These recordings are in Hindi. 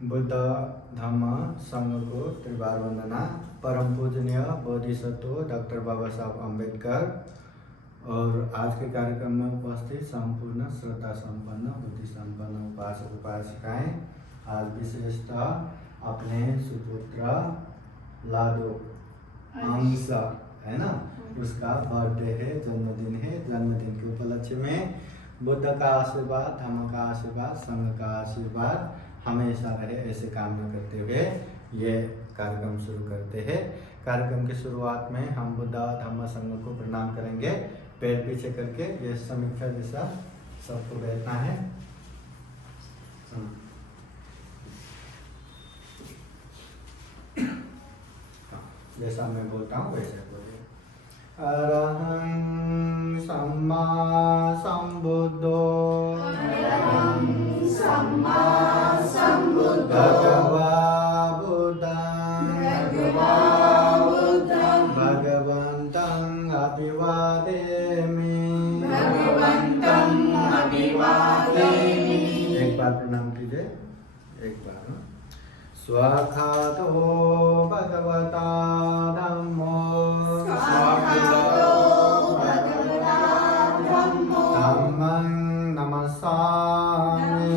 बुद्ध धम्म संघ को त्रिवार वंदना। परम पूजनीय बोधिसत्व डॉक्टर बाबा साहब अम्बेडकर और आज के कार्यक्रम में उपस्थित संपूर्ण श्रद्धा संपन्न बुद्धि संपन्न उपासक उपासिकाएं, आज विशेषतः अपने सुपुत्र लाडो अंश है ना, उसका बर्थडे है, जन्मदिन है। जन्मदिन के उपलक्ष्य में बुद्ध का आशीर्वाद, धम्म का आशीर्वाद, संघ का आशीर्वाद हमेशा रहे, ऐसे कामना करते हुए ये कार्यक्रम शुरू करते हैं। कार्यक्रम की शुरुआत में हम बुद्ध धम्म संघ को प्रणाम करेंगे, पैर पीछे करके। ये समीक्षा जैसा सबको बैठना है। जैसा मैं बोलता हूँ वैसे बोलिए। अरहं सम्मा सम्बुद्धो भगवा बुद्धं भगवन्तं अभिवादेमि। एक बार प्रणाम कीजिए, एक बार। स्वाखातो भगवता धम्मो धम्मं नमस्सामि।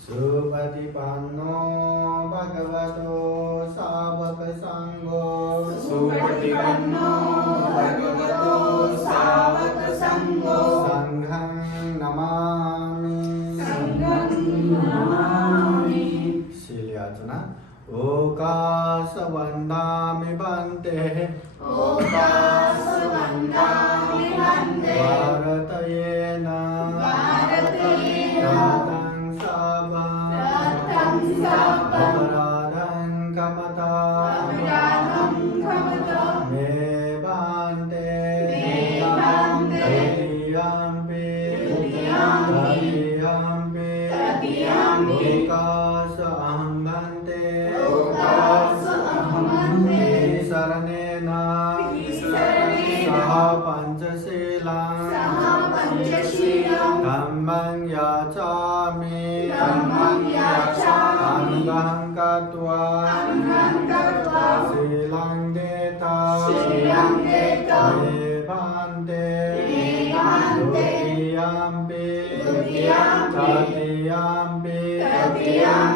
सुपतिपन्नो भगवतो सावक संघो संघं नमामि। शीलयाचना। ओकाश वन्दामि भन्ते भारतयेन रातं साभं अपराधं कमता मे भन्ते तृतीयम्पि ओकाश अहं भन्ते शरणेन सह पंचशीलं धम्मं याचामि अंगं कृत्वा शीलं देता मे भन्ते तृतीयम्पि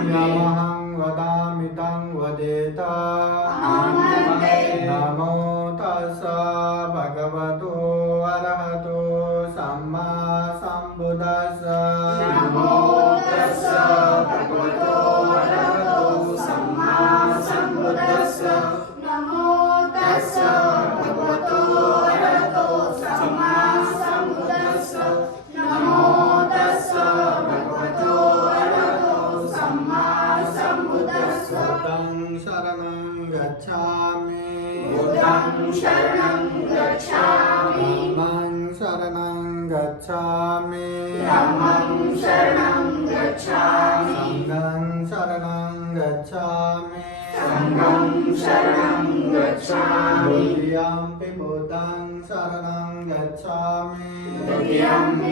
यमहं वदामि तं वदेत। नमो तस्सा भगवतो अरहतो सम्मा सम्बुद्धास्सा। बुद्धं शरणं गच्छामि धम्मं शरणं गच्छामि संघं शरणं गच्छामि द्वितीयम्पि बुद्धं शरणं गच्छामि तृतीयम्पि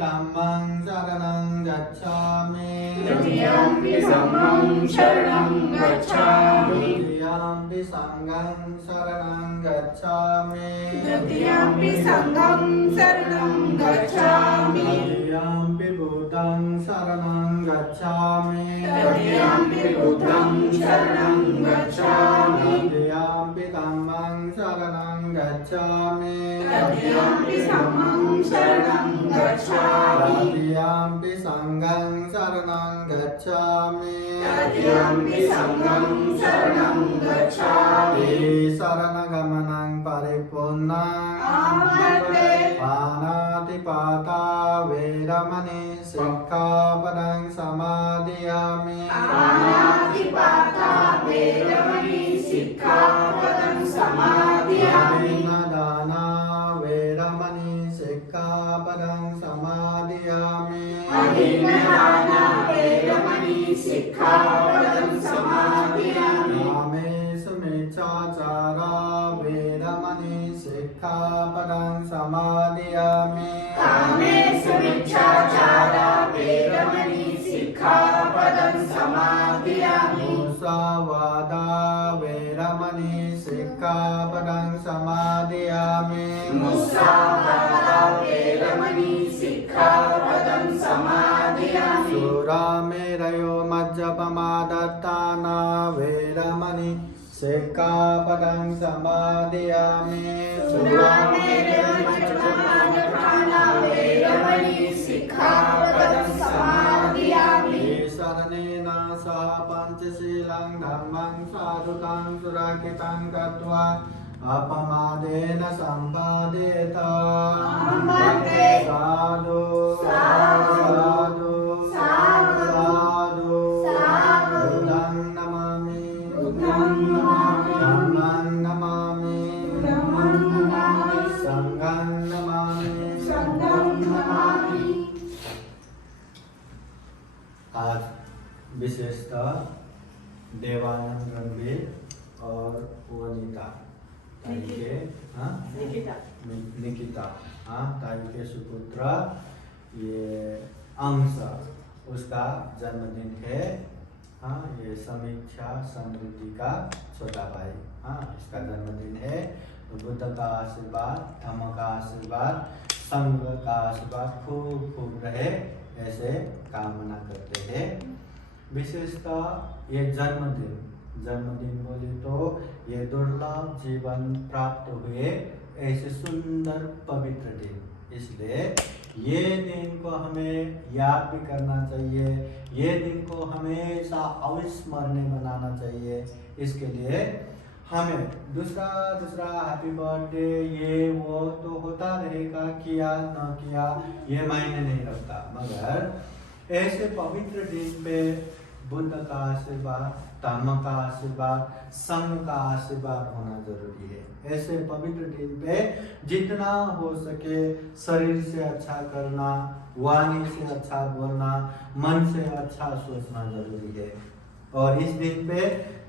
धम्मं शरणं गच्छामि तृतीयम्पि संघं शरणं गच्छामि तृतीयम्पि बुद्धं शरणं गच्छामि तृतीयम्पि धम्मं शरणं गच्छामि तृतीयम्पि संघं शरणं गच्छामि शरणगमनं परिपूर्णं पानातिपाता वेरमणि सिक्खापदं समादयामि। दाना वेरमणि सिक्खापदं समादयामि। नामे सुमिच्छाचारा वेरमणि सिक्खापदं समादयामि कामेषु मिच्छाचारा वेरमणि सिक्खापदं समादयामि मुसावादा वेरमणि सिक्खापदं समादयामि मुसावादा वेरमणि सिक्खापदं समादयामि सुरामेरयो मज्जपमादत्ताना वेरमणि सिक्खापदं समादयामि सुरामेरयो मज्जपमादत्ताना वेरमणि सिक्खापदं समादयामि शरणेन सह पञ्चशीलं धम्मं साधुकां सुरक्षितं कृत्वा अपमादेन सम्पादयेत साधु साधु साधु बुद्धं नमामि धम्मं नमामि संघं नमामि। आज विशेषतः देवानंद रणवीर और वनिता ताई के निकिता ताई के सुपुत्र ये अंश उसका जन्मदिन है। ये समीक्षा समृद्धि का छोटा भाई इसका जन्मदिन है। तो बुद्ध का आशीर्वाद, धम्म का आशीर्वाद, संघ का आशीर्वाद खूब खूब रहे ऐसे कामना करते हैं। विशेषतः ये जन्मदिन बोले तो ये दुर्लभ जीवन प्राप्त हुए ऐसे सुंदर पवित्र दिन, इसलिए ये दिन को हमें याद भी करना चाहिए, ये दिन को हमेशा अविस्मरणीय बनाना चाहिए। इसके लिए हमें दूसरा हैप्पी बर्थडे ये वो तो होता रहेगा, किया न किया ये मायने नहीं रखता, मगर ऐसे पवित्र दिन पे बुद्ध का आशीर्वाद, धम्म का आशीर्वाद, संघ का आशीर्वाद होना जरूरी है। ऐसे पवित्र दिन पे जितना हो सके शरीर से अच्छा करना, वाणी से अच्छा बोलना, मन से अच्छा सोचना जरूरी है। और इस दिन पे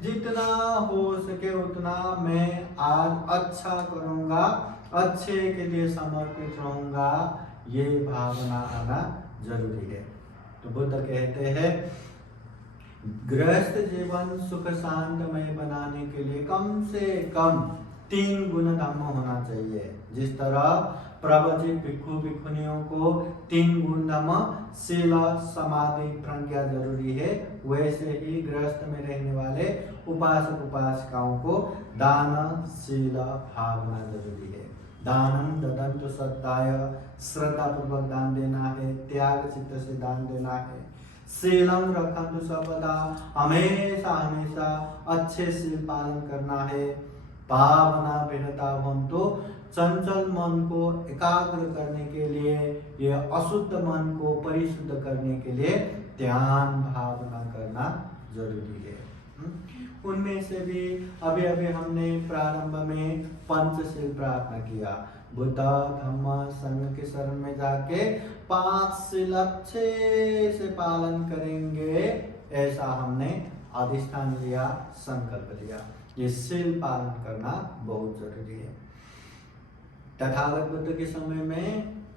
जितना हो सके उतना मैं आज अच्छा करूँगा, अच्छे के लिए समर्पित रहूँगा, ये भावना आना जरूरी है। तो बुद्ध कहते हैं गृहस्थ जीवन सुख शांतमय बनाने के लिए कम से कम 3 गुण धम्म होना चाहिए। जिस तरह प्रवचित भिक्षु भिक्षुनियों को 3 गुण धम्म शील समाधि प्रज्ञा जरूरी है, वैसे ही गृहस्थ में रहने वाले उपासक उपासिकाओं को दान शील भावना जरूरी है। दानम ददंतु सत्ताय, श्रद्धा पूर्वक दान देना है, त्याग चित्त से दान देना है। शीलम रखन्तु सर्वदा, हमेशा हमेशा अच्छे शील पालन करना है। भावना भिन्नता भवन्तु, चंचल मन को एकाग्र करने के लिए, ये अशुद्ध मन को परिशुद्ध करने के लिए ध्यान भावना करना जरूरी है। उनमें से भी अभी हमने प्रारंभ में पंचशील प्रार्थना किया। बुद्ध धम्म संघ के शरण में जाके 5 शील अच्छे से पालन करेंगे, ऐसा हमने अधिष्ठान लिया, संकल्प लिया। ये शील पालन करना बहुत जरूरी है। तथागत बुद्ध के समय में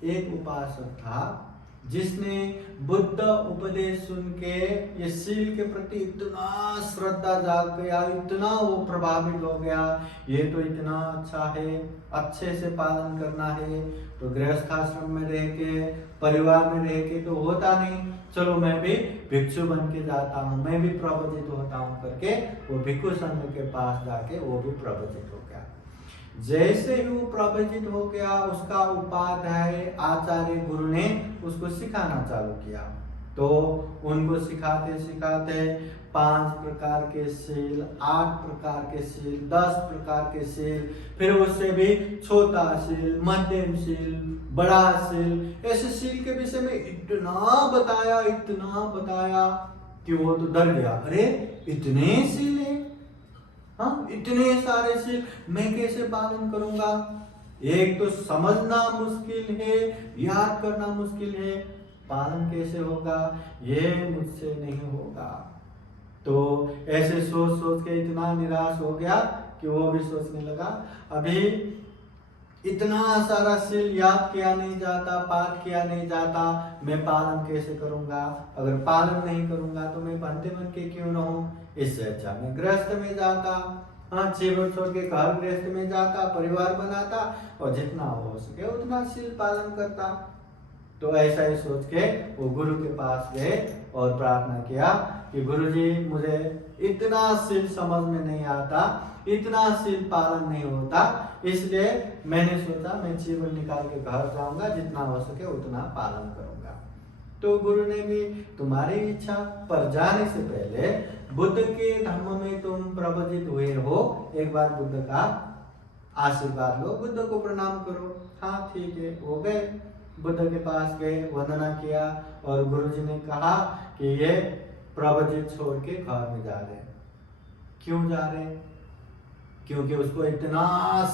एक उपासक था जिसने बुद्ध उपदेश सुन के ये शील के प्रति इतना श्रद्धा जाग गया, इतना वो प्रभावित हो गया, ये तो इतना अच्छा है, अच्छे से पालन करना है। तो गृहस्थाश्रम में रह के, परिवार में रह के तो होता नहीं, चलो मैं भी भिक्षु बन के जाता हूँ, मैं भी प्रवचित होता हूँ करके वो भिक्षु संघ के पास जाके वो भी प्रवचित हो गया। जैसे ही वो प्रवचित हो गया, उसका उपाध्याय आचार्य गुरु ने उसको सिखाना चालू किया। तो उनको सिखाते सिखाते 5 प्रकार के शील, 8 प्रकार के शील, 10 प्रकार के शील, फिर उससे भी छोटा शील, मध्यम शील, बड़ा शील, ऐसे शील के विषय में इतना बताया कि वो तो डर गया। अरे इतने शील है, हाँ इतने सारे शील मैं कैसे पालन करूंगा? एक तो समझना मुश्किल है, याद करना मुश्किल है, पालन कैसे होगा? ये मुझसे नहीं होगा। तो ऐसे सोच सोच के इतना निराश हो गया कि वो भी सोचने लगा। अभी इतना सारा सील याद किया नहीं जाता, पाठ किया नहीं जाता, मैं पालन कैसे करूंगा? अगर पालन नहीं करूंगा तो मैं बंधे बन के क्यों न हूं? इससे अच्छा मैं गृहस्थ में जाता, हाँ, जीवन छोड़ के घर गृहस्थ में जाता, परिवार बनाता और जितना हो सके उतना सील पालन करता। तो ऐसा ही सोच के वो गुरु के पास गए और प्रार्थना किया कि गुरुजी, मुझे इतना सील समझ में नहीं आता, इतना सील पालन नहीं होता, इसलिए मैंने सोचा मैं जीवन निकाल के घर जाऊंगा, जितना हो सके उतना पालन करूंगा। तो गुरु ने भी तुम्हारी इच्छा, पर जाने से पहले बुद्ध के धम्म में तुम प्रवचित हुए हो, एक बार बुद्ध का आशीर्वाद लो, बुद्ध को प्रणाम करो। हाँ ठीक है, हो गए, बुद्ध के पास गए, वंदना किया और गुरुजी ने कहा कि ये प्रवचित छोड़ के घर में जा रहे। क्यों जा रहे? क्योंकि उसको इतना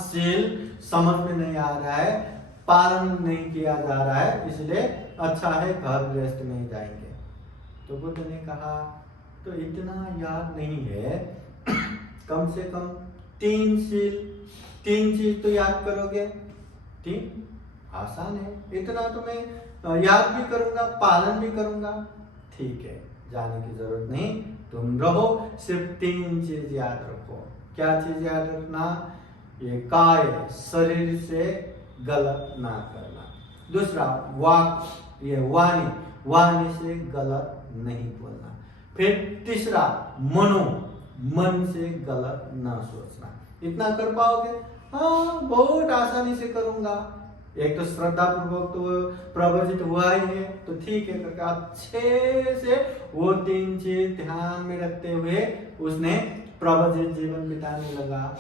सील समझ में नहीं आ रहा है, पालन नहीं किया जा रहा है, इसलिए अच्छा है घर गृहस्थ में ही जाएंगे। तो बुद्ध ने कहा तो इतना याद नहीं है, कम से कम 3 सील, 3 चीज तो याद करोगे। 3 आसान है, इतना तो मैं याद भी करूंगा, पालन भी करूंगा। ठीक है, जाने की जरूरत नहीं, तुम रहो, सिर्फ 3 चीज याद रखो। क्या चीज याद रखना? ये काय, शरीर से गलत ना करना। दूसरा वाक, ये वाणी, वाणी से गलत नहीं बोलना। फिर तीसरा मनो, मन से गलत ना सोचना। इतना कर पाओगे? हाँ, बहुत आसानी से करूंगा। एक तो श्रद्धा पूर्वक तो प्रवचित हुआ ही है, तो ठीक है, करके अच्छे से वो 3 चीज ध्यान में रखते हुए उसने प्रवचित जीवन बिताने लगा।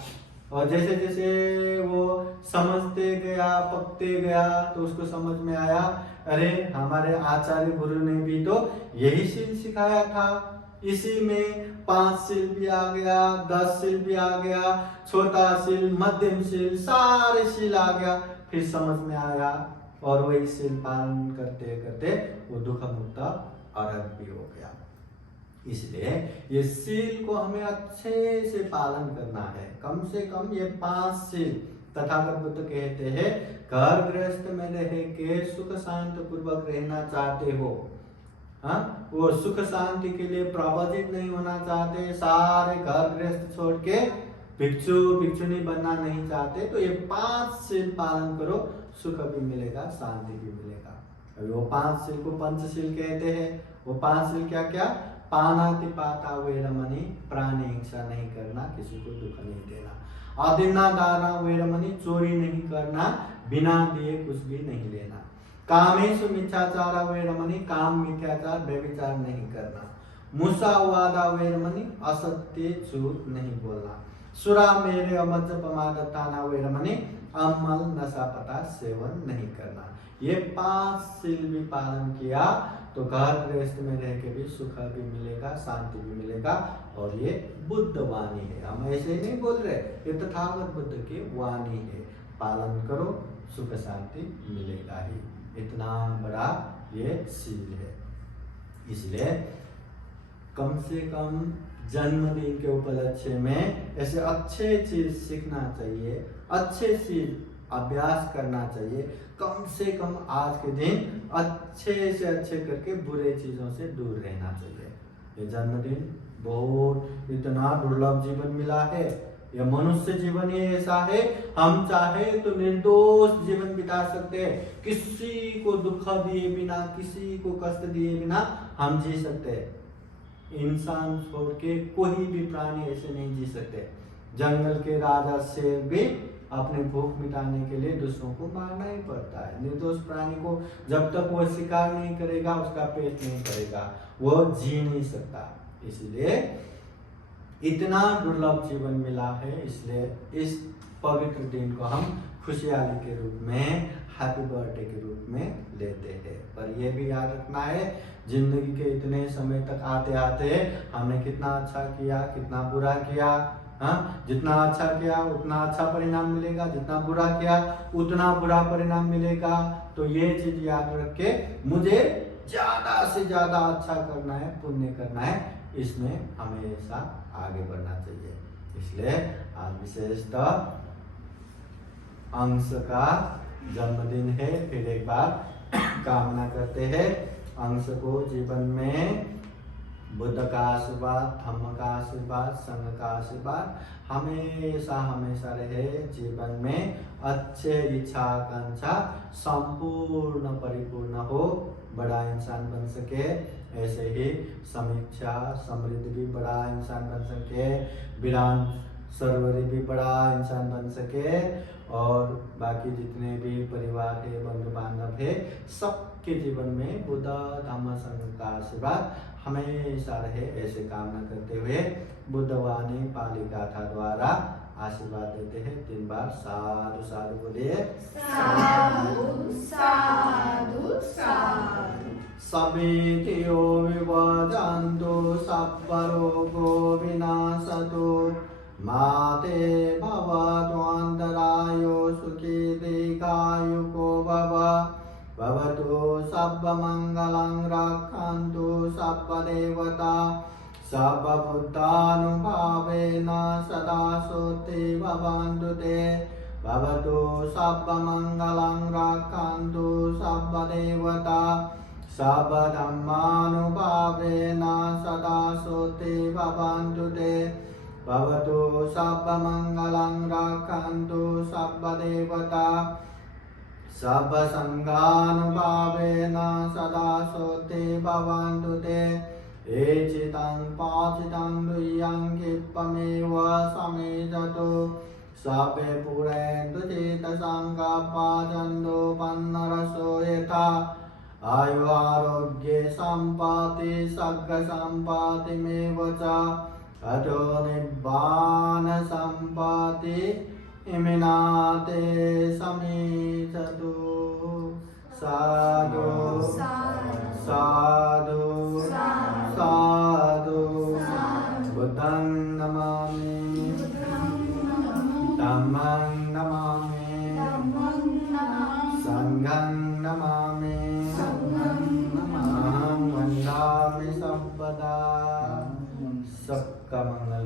और जैसे जैसे वो समझते गया, पकते गया, तो उसको समझ में आया, अरे हमारे आचार्य गुरु ने भी तो यही सील सिखाया था, इसी में 5 सील भी आ गया, 10 सील भी आ गया, छोटा सील, मध्यम सील, सारे सील आ गया। फिर समझ में आया और वही सील पालन करते करते वो दुख मुक्त अरहत भी हो गया। इसलिए ये सील को हमें अच्छे से पालन करना है, कम से कम ये 5 सील। तथागत बुद्ध कहते हैं, घर गृहस्थ में रह के सुख शांति पूर्वक रहना चाहते हो, हाँ, वो सुख शांति के लिए प्रवचित नहीं होना चाहते, सारे घर गृहस्थ छोड़ के भिक्षु भिक्षुनी बनना नहीं चाहते, तो ये 5 सील पालन करो, सुख भी मिलेगा, शांति भी मिलेगा। अभी वो 5 सील को पंचशील कहते हैं। वो 5 सील क्या क्या? पानातिपाता वेरमणि, प्राणी हिंसा नहीं करना, किसी को दुख नहीं देना। अदिन्ना दाना वेरमणि, चोरी नहीं करना, बिना दिए कुछ भी नहीं लेना। कामेषु मिथ्याचार वेरमणि, काम मिथ्याचार व्यभिचार नहीं करना। मुसावादा वेरमणि, असत्य झूठ नहीं बोलना। सुरा मेरे अमज्जपमादत्ताना वेरमणि, अमल नशापता सेवन नहीं करना। ये 5 सील भी पालन किया तो घर गृहस्थ में रह के भी सुख भी मिलेगा, शांति भी मिलेगा। और ये बुद्ध वाणी है, हम ऐसे ही नहीं बोल रहे, ये तथागत बुद्ध की वाणी है। पालन करो, सुख शांति मिलेगा ही। इतना बड़ा ये सील है। इसलिए कम से कम जन्मदिन के उपलक्ष्य में ऐसे अच्छे चीज सीखना चाहिए, अच्छे चीज अभ्यास करना चाहिए। कम से कम आज के दिन अच्छे से अच्छे करके बुरे चीजों से दूर रहना चाहिए। ये जन्मदिन बहुत इतना दुर्लभ जीवन मिला है, यह मनुष्य जीवन ही ऐसा है, हम चाहे तो निर्दोष जीवन बिता सकते हैं, किसी को दुख दिए बिना, किसी को कष्ट दिए बिना हम जी सकते हैं। इंसान छोड़ के कोई भी प्राणी ऐसे नहीं जी सकते। जंगल के राजा शेर भी अपने भूख मिटाने के लिए दूसरों को मारना ही पड़ता है। निर्दोष प्राणी को जब तक वो शिकार नहीं करेगा, उसका पेट नहीं भरेगा, वो जी नहीं सकता। इसलिए इतना दुर्लभ जीवन मिला है, इसलिए इस पवित्र दिन को हम खुशहाली के रूप में, हैप्पी बर्थडे के रूप में लेते हैं। पर यह भी याद रखना है, जिंदगी के इतने समय तक आते आते हमने कितना अच्छा किया, कितना बुरा किया। हाँ, जितना अच्छा किया उतना अच्छा परिणाम मिलेगा, जितना बुरा किया उतना बुरा परिणाम मिलेगा। तो ये चीज याद रख के मुझे ज्यादा से ज्यादा अच्छा करना है, पुण्य करना है, इसमें हमेशा आगे बढ़ना चाहिए। इसलिए आज विशेषतः अंश का जन्मदिन है। फिर एक बार कामना करते हैं अंश को जीवन में बुद्ध का आशीर्वाद, धम्म का आशीर्वाद, संघ का आशीर्वाद हमेशा हमेशा रहे। जीवन में अच्छे इच्छा आकांक्षा संपूर्ण परिपूर्ण हो, बड़ा इंसान बन सके। ऐसे ही समीक्षा समृद्धि भी बड़ा इंसान बन सके, वीरान सरोवरी भी बड़ा इंसान बन सके, और बाकी जितने भी परिवार है, बंधु बांधव है, सबके जीवन में बुद्ध धम्म संघ का आशीर्वाद हमेशा रहे। ऐसे कामना करते हुए बुद्धवाणी पाली गाथा द्वारा आशीर्वाद देते हैं। 3 बार साधु साधु बोलिए। साधु साधु साधु। समितियो विवदन्तु सब्बरोगो विनाशतु माते भवतु अन्तरायो सुखी दीर्घायुको भव। भवतु सर्वमङ्गलं रक्षन्तु सर्वदेवता सर्वभूतानुभावेन सदा सुखी भवन्तु ते। भवतु सर्वमङ्गलं रक्षन्तु सर्वदेवता सर्वधर्मानुभावेन सदा सुखी भवन्तु ते। भवतु सर्वमङ्गलं रक्षन्तु सर्वदेवता सर्वसङ्घानुभावेन सदा सुखी भवन्तु ते। एचितं पाचितं दुह्यं क्षिप्तमेव समेजतु सर्वे पुरन्तु चेतसङ्कपाचन्दो पन्नरसो यथा। आयु आरोग्ये सम्पत्ति सर्गसम्पत्तिमेव च अतो निब्बान सम्पत्ति इमिनाते समीचतु। साधु साधु साधु। बुद्धं नमामि धम्मं नमामि संघं नमामि अहं वन्दामि सर्वदा। सबका मंगल